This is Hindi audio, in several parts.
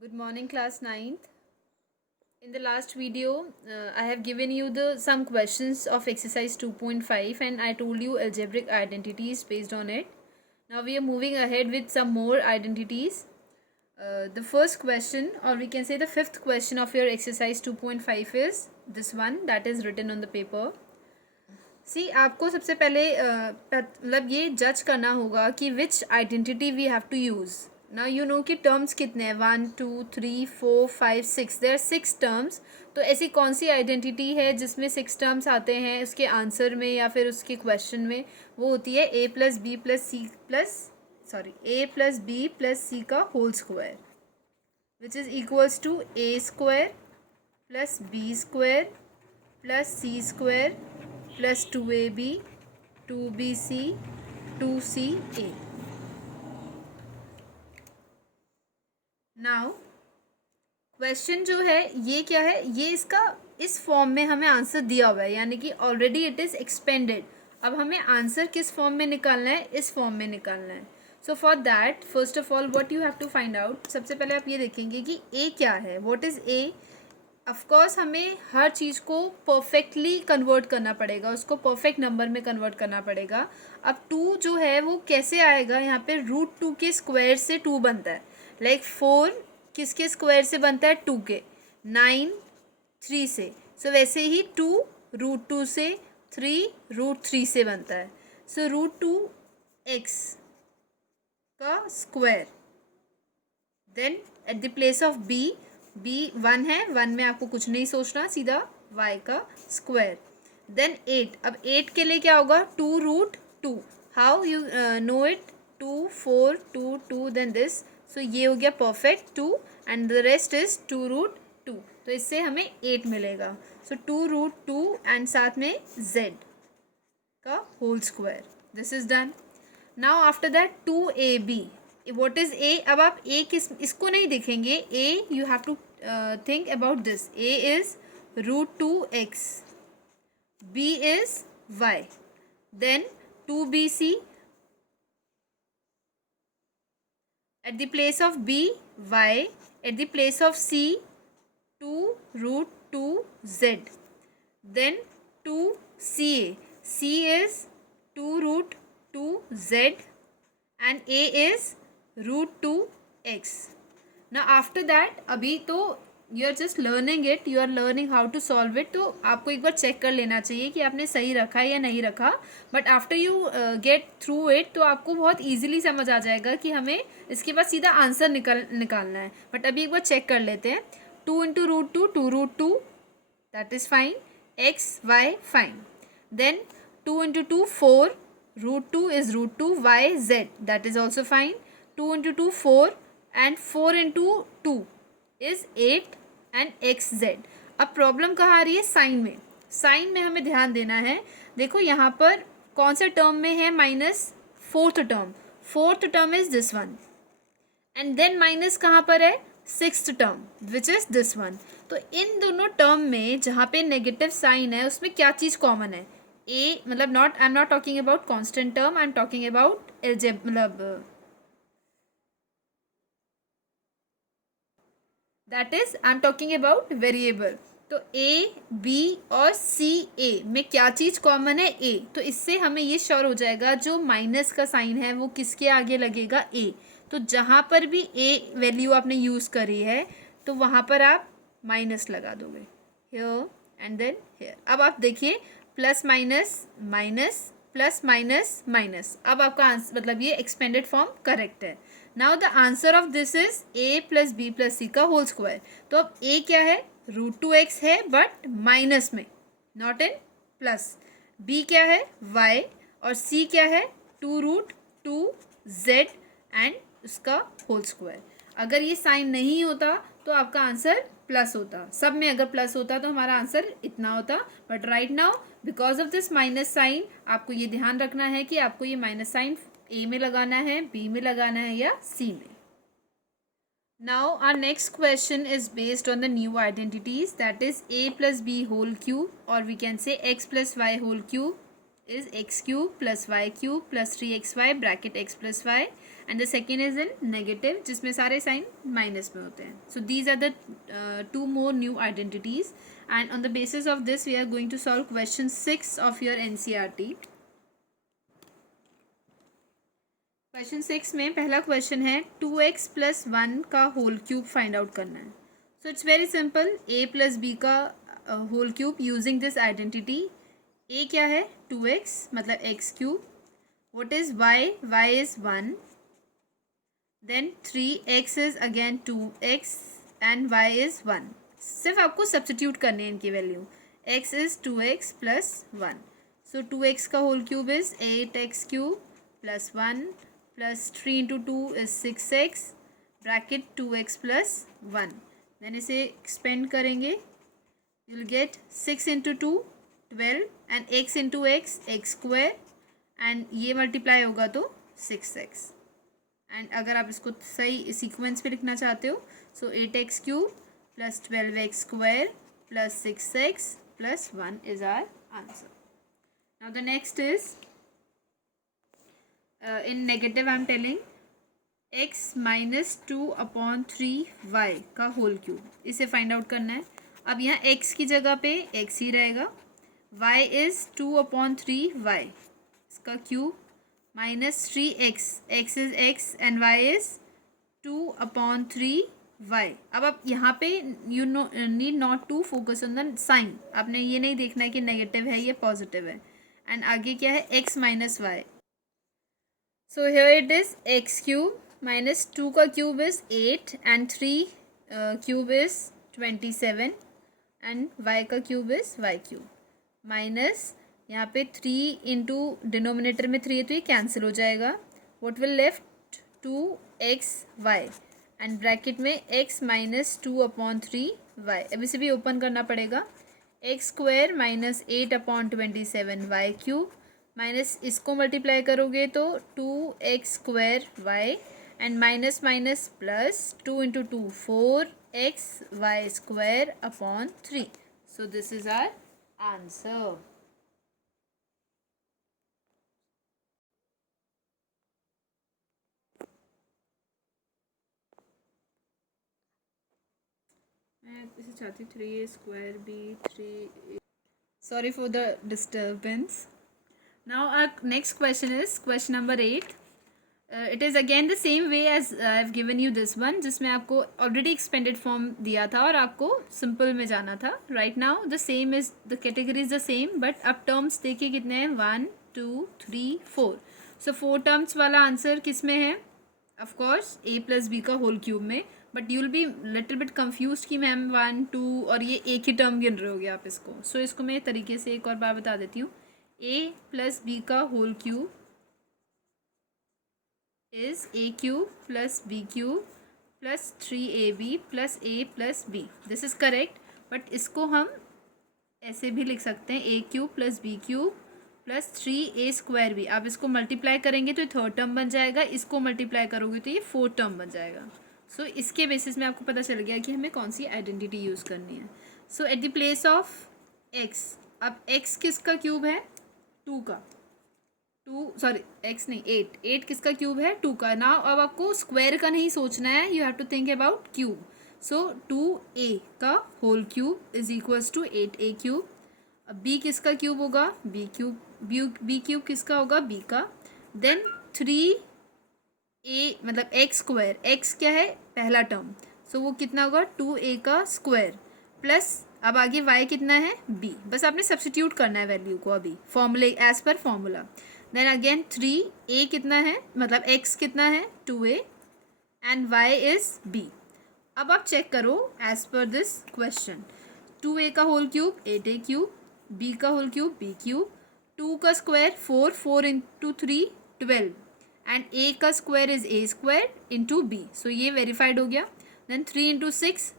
Good morning, class ninth. In the last video, I have given you some questions of exercise 2.5 and I told you algebraic identities based on it. Now we are moving ahead with some more identities. The first question, or we can say the fifth question of your exercise 2.5 is this one that is written on the paper. सी आपको सबसे पहले मतलब ये जज करना होगा कि which identity we have to use. ना यू नो कि टर्म्स कितने हैं, 1 2 3 4 5 6, देयर आर 6 टर्म्स. तो ऐसी कौन सी आइडेंटिटी है जिसमें 6 टर्म्स आते हैं उसके आंसर में या फिर उसके क्वेश्चन में? वो होती है A plus B plus C का whole square, which is equals to A square plus B square plus C square plus 2ab 2bc 2ca. Now question जो है ये क्या है, ये इसका इस फॉर्म में हमें आंसर दिया हुआ है, यानी कि ऑलरेडी इट इज़ एक्सपेंडेड. अब हमें आंसर किस फॉर्म में निकालना है? इस फॉर्म में निकालना है. So for that first of all what you have to find out, सबसे पहले आप ये देखेंगे कि ए क्या है. What is a? ऑफकोर्स हमें हर चीज़ को परफेक्टली कन्वर्ट करना पड़ेगा, उसको परफेक्ट नंबर में कन्वर्ट करना पड़ेगा. अब 2 जो है वो कैसे आएगा? यहाँ पे √2 के स्क्वायर से 2 बनता है. लाइक 4 किसके स्क्वायर से बनता है? 2 के. 9 3 से. सो वैसे ही 2 √2 से, 3 √3 से बनता है. सो √2x का square. Then at the place of B 1 है, 1 में आपको कुछ नहीं सोचना, सीधा y का स्क्वायर. देन 8. अब 8 के लिए क्या होगा? 2√2. How you know it? 2 4 2 2 then this. So ये हो गया perfect 2 and the rest is 2√2. तो इससे हमें 8 मिलेगा. सो 2√2 एंड साथ में z का whole square. This is done. Now after that 2ab. What is A? अब आप ए किस इसको नहीं देखेंगे. Uh you have to think about this. A is √2x, b is y, then 2bc. at the place of b y, at the place of c 2√2z, then 2ca. c is 2√2z and a is √2x. now after that अभी तो you are just learning it, you are learning how to solve it. तो आपको एक बार चेक कर लेना चाहिए कि आपने सही रखा है या नहीं रखा. But after you get through it तो आपको बहुत ईजिली समझ आ जाएगा कि हमें इसके बाद सीधा आंसर निकालना है. बट अभी एक बार चेक कर लेते हैं. 2 × √2 2√2, that is fine. x y fine. Then 2 × 2 4, √2 is √2, y z, that is also fine. 2 × 2 4 and 4 × 2 is 8 and xz. अब प्रॉब्लम कहाँ आ रही है? साइन में. साइन में हमें ध्यान देना है. देखो यहाँ पर कौन से टर्म में है minus? Fourth term. Fourth term is this one and then minus कहाँ पर है? Sixth term which is this one. तो इन दोनों टर्म में जहाँ पे नेगेटिव साइन है उसमें क्या चीज़ कॉमन है? ए मतलब I am not talking about constant term, I am talking about मतलब that is I am talking about variable. तो ए बी और सी ए में क्या चीज़ कॉमन है? ए. तो इससे हमें ये श्योर हो जाएगा जो माइनस का साइन है वो किसके आगे लगेगा? ए. तो जहाँ पर भी ए वैल्यू आपने यूज़ करी है तो वहाँ पर आप माइनस लगा दोगे, हियर एंड देन हियर. अब आप देखिए plus minus minus plus minus minus. अब आपका आंसर मतलब ये एक्सपेंडेड फॉर्म करेक्ट है. Now the answer of this is a plus B plus C का होल स्क्वायर. तो अब a क्या है? √2x है बट माइनस में, नॉट इन प्लस. b क्या है? y. और c क्या है? 2√2z एंड उसका होल स्क्वायर. अगर ये साइन नहीं होता तो आपका आंसर प्लस होता. सब में अगर प्लस होता तो हमारा आंसर इतना होता. But right now because of this minus sign आपको ये ध्यान रखना है कि आपको ये माइनस साइन ए में लगाना है, बी में लगाना है या सी में. Now our next question is based on the new identities, that is a plus B whole cube, और we can say x plus Y whole cube is x cube plus y cube plus 3xy bracket x plus y. And the second is in negative, जिसमें सारे साइन माइनस में होते हैं. So these are the two more new identities, and on the basis of this we are going to solve question 6 of your NCERT. Question 6 में पहला क्वेश्चन है 2x + 1 का होल क्यूब फाइंड आउट करना है. So it's very simple, a + b का whole cube using this identity. a क्या है 2x मतलब x³. What is y is 1. Then 3x is again 2x and y is 1. सिर्फ आपको सब्सटीट्यूट करने हैं इनकी value. x is 2x + 1. So 2x का whole cube is 8x³ + 1 + 3 × 2 is 6x bracket 2x + 1. Then इसे एक्सपेंड करेंगे, you will get 6 × 2 12 and x × x² and ये मल्टीप्लाई होगा तो 6x. एंड अगर आप इसको सही सीक्वेंस पे लिखना चाहते हो, so 8x³ + 12x² + 6x + 1 is our answer. Now the next is in negative I'm telling x - 2/3y का होल क्यूब. इसे फाइंड आउट करना है. अब यहाँ x की जगह पे x ही रहेगा. y इज 2/3y इसका cube -3x, x is x and y is 2/3y. अब आप यहाँ पे you need not to focus on the sign. आपने ये नहीं देखना है कि नेगेटिव है या पॉजिटिव है. एंड आगे क्या है x - y. So here it is x³ - 2 का cube is 8 and 3 cube is 27 and y का क्यूब is y³ माइनस यहाँ पे 3 इंटू डिनोमिनेटर में 3 है तो ये कैंसिल हो जाएगा. What will left 2xy and bracket में x - 2/3y. अब इसे भी ओपन करना पड़ेगा. x² - 8/27y³ माइनस इसको मल्टीप्लाई करोगे तो 2x² and minus minus plus 2 × 2 4xy² 3. So this is our answer. मैं इसे चाहती 3a² 3. Sorry for the disturbance. Now our next question is question number 8. It is again the same way as I have given you this one, जिसमें आपको already expanded form दिया था और आपको simple में जाना था. Right now the same is the category is the same, but अब terms देखिए कितने हैं 1 2 3 4. So 4 terms वाला आंसर किस में है? Of course a + b का होल क्यूब में. But you will be little bit confuse कि मैम 1 2 और ये एक ही टर्म गिन रहे होगे आप इसको. सो इसको मैं तरीके से एक और बार बता देती हूँ. a + b का whole cube is a³ + b³ + 3ab + a + b. This is correct. But इसको हम ऐसे भी लिख सकते हैं a³ + b³ + 3a² b. आप इसको मल्टीप्लाई करेंगे तो ये थर्ड टर्म बन जाएगा. इसको मल्टीप्लाई करोगे तो ये फोर्थ टर्म बन जाएगा. सो इसके बेसिस में आपको पता चल गया कि हमें कौन सी आइडेंटिटी यूज़ करनी है. So at the place of x, अब x किसका क्यूब है? 2 का. 2 सॉरी x नहीं 8 किसका क्यूब है? 2 का. नाउ अब आपको स्क्वायर का नहीं सोचना है, you have to think about cube. So 2a का whole cube is equals to 8a³. अब b किसका क्यूब होगा? b³ किसका होगा? b का. देन 3a मतलब x². x क्या है? पहला टर्म. सो वो कितना होगा? 2a का स्क्वायर प्लस अब आगे y कितना है? b. बस आपने सब्सटीट्यूट करना है वैल्यू को अभी फॉर्मूले as per formula. Then again 3a कितना है मतलब x कितना है? 2a and y is b. अब आप चेक करो as per this question. 2a का होल क्यूब 8a³, b का होल क्यूब b³, 2 का स्क्वायर 4 इंटू 3 12 एंड a का square is a² into b. सो ये वेरीफाइड हो गया. देन 3 इंटू 6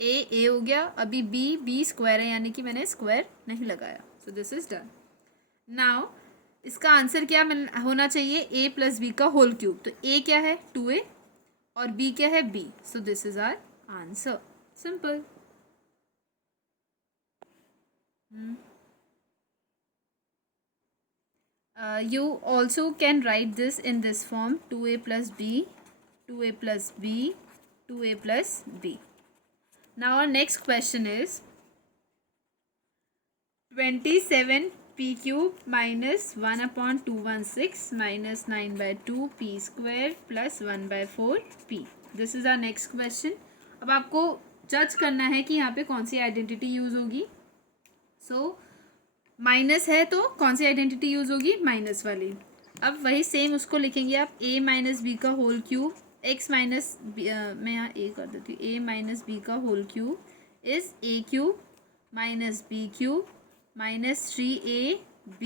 a हो गया. अभी b स्क्वायर है यानी कि मैंने स्क्वायर नहीं लगाया. सो दिस इज डन. नाउ इसका आंसर क्या होना चाहिए? a + b का होल क्यूब. तो a क्या है? 2a और b क्या है? b. So this is our answer. Simple. You also can write this in this form, 2a plus b, 2a plus b, 2a plus b. Now our next question is 27 p cube minus 1 upon 216 minus 9 by 2 p square plus 1 by 4 p. This is our next question. अब आपको जज करना है कि यहाँ पे कौन सी आइडेंटिटी यूज़ होगी. सो माइनस है तो कौन सी आइडेंटिटी यूज़ होगी, माइनस वाली. अब वही सेम उसको लिखेंगे आप, a माइनस बी का होल क्यूब, x माइनस मैं यहाँ a कर देती हूँ, a माइनस बी का whole cube is a cube minus B cube minus 3ab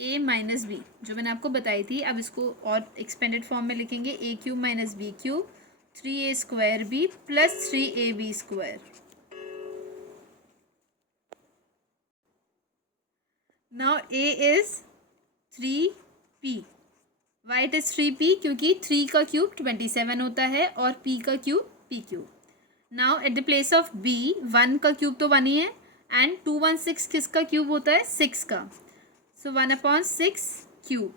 a minus B, जो मैंने आपको बताई थी. अब इसको और एक्सपेंडेड फॉर्म में लिखेंगे, a cube minus B cube 3a square b plus 3ab square. Now a is 3p. Why it is 3p? क्योंकि 3 का क्यूब 27 होता है और p का cube p cube. Now at the place of b, 1 का क्यूब तो 1 ही है एंड 216 किसका क्यूब होता है, 6 का. सो 1/6 क्यूब,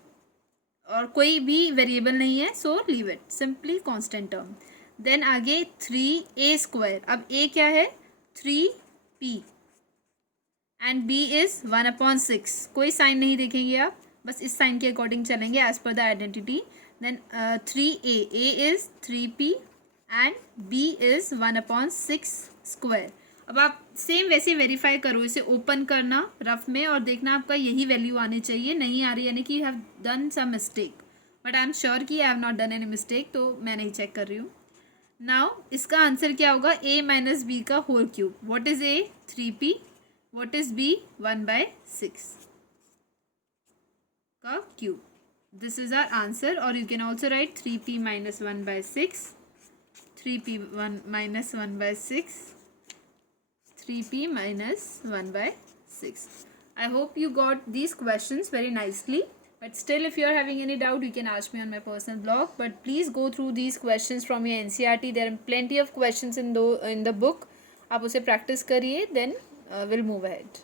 और कोई भी वेरिएबल नहीं है, so leave it, simply constant term. Then आगे 3a स्क्वायर. अब a क्या है, 3p एंड b इज़ 1/6. कोई साइन नहीं देखेंगे आप, बस इस साइन के अकॉर्डिंग चलेंगे as per the identity. Then 3a, a is 3p and b is 1/6 square. अब आप सेम वैसे वेरीफाई करो, इसे ओपन करना रफ में और देखना आपका यही वैल्यू आनी चाहिए. नहीं आ रही यानी कि you have done some mistake, but I am sure कि I have not done any mistake, तो मैं नहीं चेक कर रही हूँ. नाउ इसका आंसर क्या होगा, a माइनस बी का whole cube. What is a, 3p. What is b, 1/6 का cube. This is our answer, or you can also write 3p minus 1/6, 3p minus 1/6, 3p minus 1/6. I hope you got these questions very nicely, but still if you are having any doubt you can ask me on my personal blog. But please go through these questions from your NCERT. There are plenty of questions in the book. आप उसे practice करिए, then we'll move ahead.